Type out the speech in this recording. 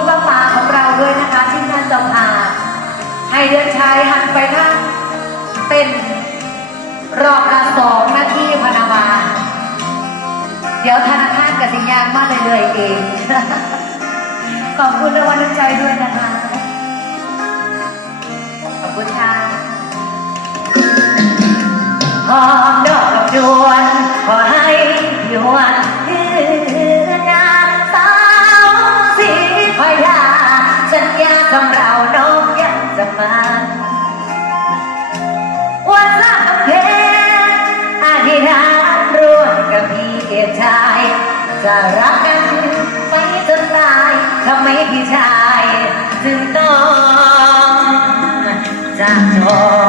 กป้าปาของเราด้วยนะคะที่งานจงอาให้เดินชายหันไปทางเป็นรอบละสองหน้าที่พนาบาเดี๋ยวธนาคารกับสิงยางมากเลยเลยเอง ขอบคุณรางวันใจด้วยนะคะ ขอบคุณค่ะ สัญญาของเราน้องยังจะมาว่าละเพลอธิษฐานร่วมกับพี่ชาย จะรักกันไปจนตายทำไมพี่ชาย จึงต้องจากจอ